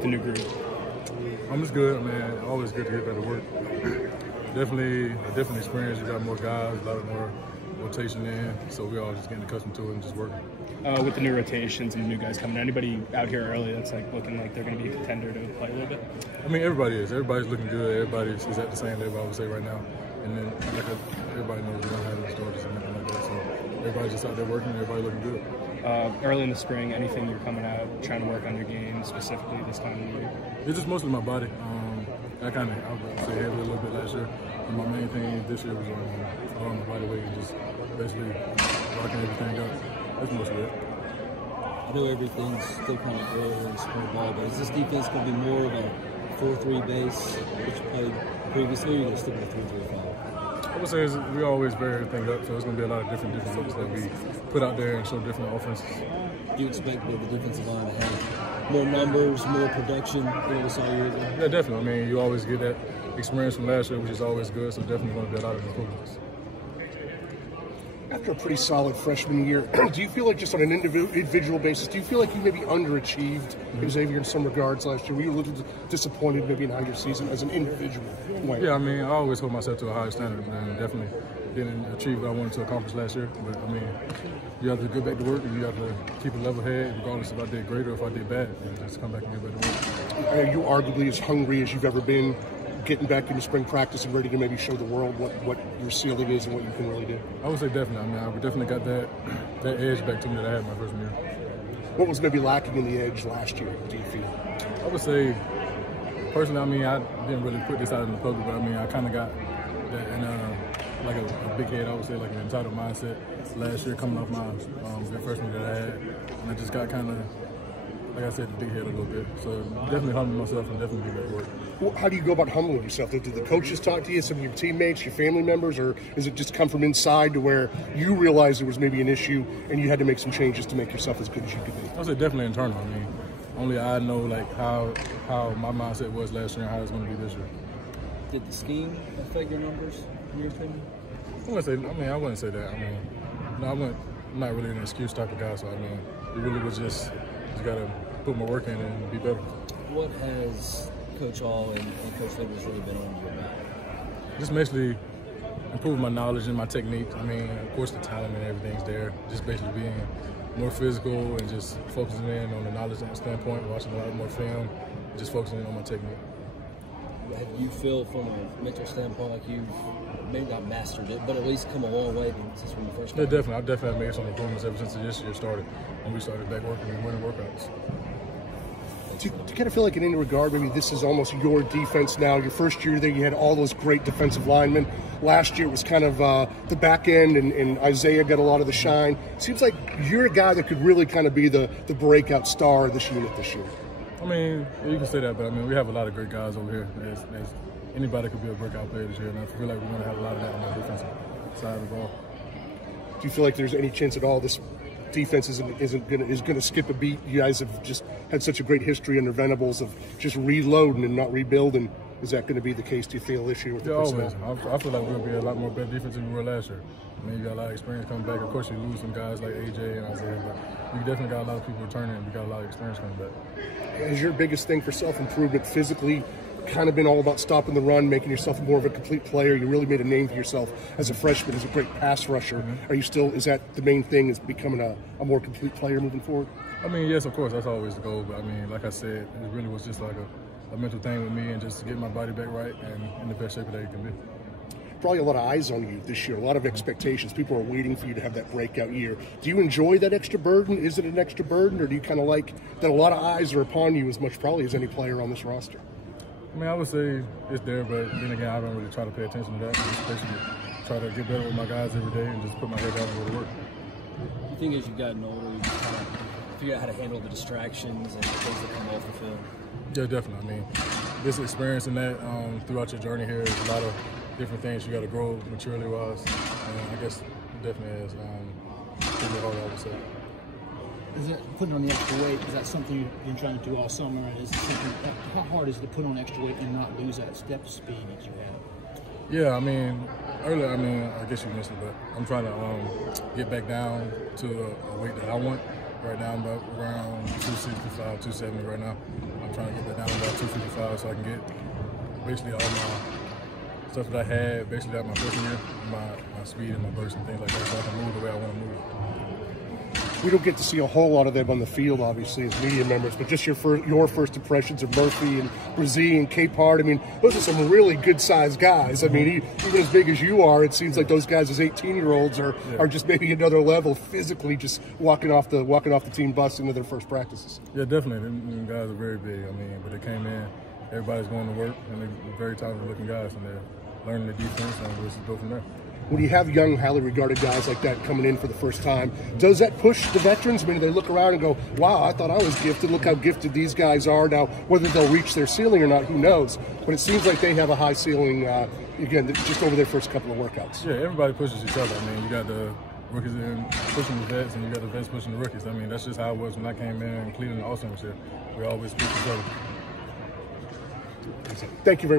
with the new group? I'm just good, man. Always good to get back to work. Definitely a different experience. You got more guys, a lot more rotation in, so we all just getting accustomed to it and just working. With the new rotations and the new guys coming, anybody out here early that's like looking like they're going to be a contender to play a little bit? I mean, everybody is. Everybody's looking good. Everybody is at the same level, I would say, right now. And then, everybody knows we don't have any stories or anything like that. So everybody's just out there working. Everybody looking good. Early in the spring, anything you're coming out trying to work on your game specifically this time of the year? It's just mostly my body. I would say heavy a little bit last year. And my main thing this year was on my body weight and just basically rocking everything up. That's mostly it. I know everything's still kind of early in spring ball, but is this defense going to be more of a 4-3 base, which you played previously, or are you going to stick with 3-3-5? I would say we always vary everything up, so it's going to be a lot of different looks that we put out there and show different offenses. Do you expect the defensive line to have more numbers, more production than we saw a year ago? Yeah, definitely. I mean, you always get that experience from last year, which is always good, so definitely going to be a lot of improvements. After a pretty solid freshman year, do you feel like just on an individual basis, do you feel like you maybe underachieved Xavier in some regards last year? Were you a little disappointed maybe in how your season as an individual went? Yeah, I mean, I always hold myself to a higher standard, and definitely didn't achieve what I wanted to accomplish last year. But, I mean, you have to get back to work, and you have to keep a level head, regardless if I did great or if I did bad, and just come back and get back to work. Are you arguably as hungry as you've ever been getting back into spring practice and ready to maybe show the world what your ceiling is and what you can really do? I would say definitely. I mean, I definitely got that edge back to me that I had my freshman year. What was maybe lacking in the edge last year, do you feel? I would say, personally, I mean, I didn't really put this out in the public, but I mean, I kind of got that in like a big head, I would say, like an entitled mindset last year coming off my good freshman that I had. And I just got kind of, like I said, the big head a little bit. So definitely humbling myself and definitely be back to work. Well, how do you go about humbling yourself? Did the coaches talk to you, some of your teammates, your family members, or is it just come from inside to where you realized there was maybe an issue and you had to make some changes to make yourself as good as you could be? I would say definitely internal. I mean, only I know like how my mindset was last year and how it's going to be this year. Did the scheme affect your numbers, in your opinion? I wouldn't say that. I mean, no, I'm not really an excuse type of guy. So I mean, it really was just got to put my work in and be better. What has Coach Hall and Coach Livers really been on you about? Just basically improving my knowledge and my technique. I mean, of course, the talent and everything's there. Just basically being more physical and just focusing in on the knowledge standpoint, watching a lot more film, just focusing in on my technique. Have you feel from a mental standpoint like you've maybe not mastered it, but at least come a long way since when you first started? Yeah, definitely. I've definitely made some improvements ever since this year started, when we started back working and winning workouts. Do you kind of feel like in any regard, maybe this is almost your defense now? Your first year there, you had all those great defensive linemen. Last year it was kind of the back end, and Isaiah got a lot of the shine. Seems like you're a guy that could really kind of be the breakout star of this unit this year. I mean, you can say that, but I mean, we have a lot of great guys over here. Anybody could be a breakout player this year, and I feel like we're going to have a lot of that on the defensive side of the ball. Do you feel like there's any chance at all this defense is going to skip a beat? You guys have just had such a great history under Venables of just reloading and not rebuilding. Is that going to be the case, do you feel, this year with the personnel? Always. I feel like we're going to be a lot more better defense than we were last year. I mean, you got a lot of experience coming back. Of course, you lose some guys like AJ and Isaiah, but we definitely got a lot of people returning, and we got a lot of experience coming back. Has your biggest thing for self-improvement physically kind of been all about stopping the run, making yourself more of a complete player? You really made a name for yourself as a freshman, as a great pass rusher. Mm-hmm. Are you still, is that the main thing, is becoming a more complete player moving forward? I mean, yes, of course, that's always the goal, but I mean, like I said, it really was just like a mental thing with me and just to get my body back right and in the best shape that it can be. Probably a lot of eyes on you this year, a lot of expectations. People are waiting for you to have that breakout year. Do you enjoy that extra burden? Is it an extra burden, or do you kind of like that a lot of eyes are upon you as much probably as any player on this roster? I mean, I would say it's there, but then again, I don't really try to pay attention to that. I just basically try to get better with my guys every day and just put my head down and go to work. You think as you've gotten older, you kind of figure out how to handle the distractions and things that come off the field? Yeah, definitely. I mean, this experience and that throughout your journey here is a lot of different things you got to grow maturely wise. And I guess it definitely is pretty hard, I would say. Is it putting on the extra weight? Is that something you've been trying to do all summer? And is it something, how hard is it to put on extra weight and not lose that step speed that you have? Yeah, I mean, earlier, I guess you missed it, but I'm trying to get back down to a weight that I want. Right now, I'm about around 265, 270 right now. I'm trying to get that down to about 255 so I can get basically all my stuff that I had basically out my freshman year, my speed and my burst and things like that, so I can move the way I want to move. We don't get to see a whole lot of them on the field, obviously, as media members, but just your first impressions of Murphy and Brzee and Capehart. I mean, those are some really good-sized guys. I mean, even as big as you are, it seems like those guys as 18-year-olds are just maybe another level physically, just walking off the team bus into their first practices. Yeah, definitely. Them guys are very big. I mean, but they came in, everybody's going to work, and they're very talented-looking guys, and they're learning the defense, and we'll just go from there. When you have young, highly regarded guys like that coming in for the first time, does that push the veterans? I mean, they look around and go, wow, I thought I was gifted. Look how gifted these guys are. Now, whether they'll reach their ceiling or not, who knows? But it seems like they have a high ceiling, again, just over their first couple of workouts. Yeah, everybody pushes each other. I mean, you got the rookies in pushing the vets, and you got the vets pushing the rookies. I mean, that's just how it was when I came in and Cleveland and Austin was here. We always push each other. Thank you very much.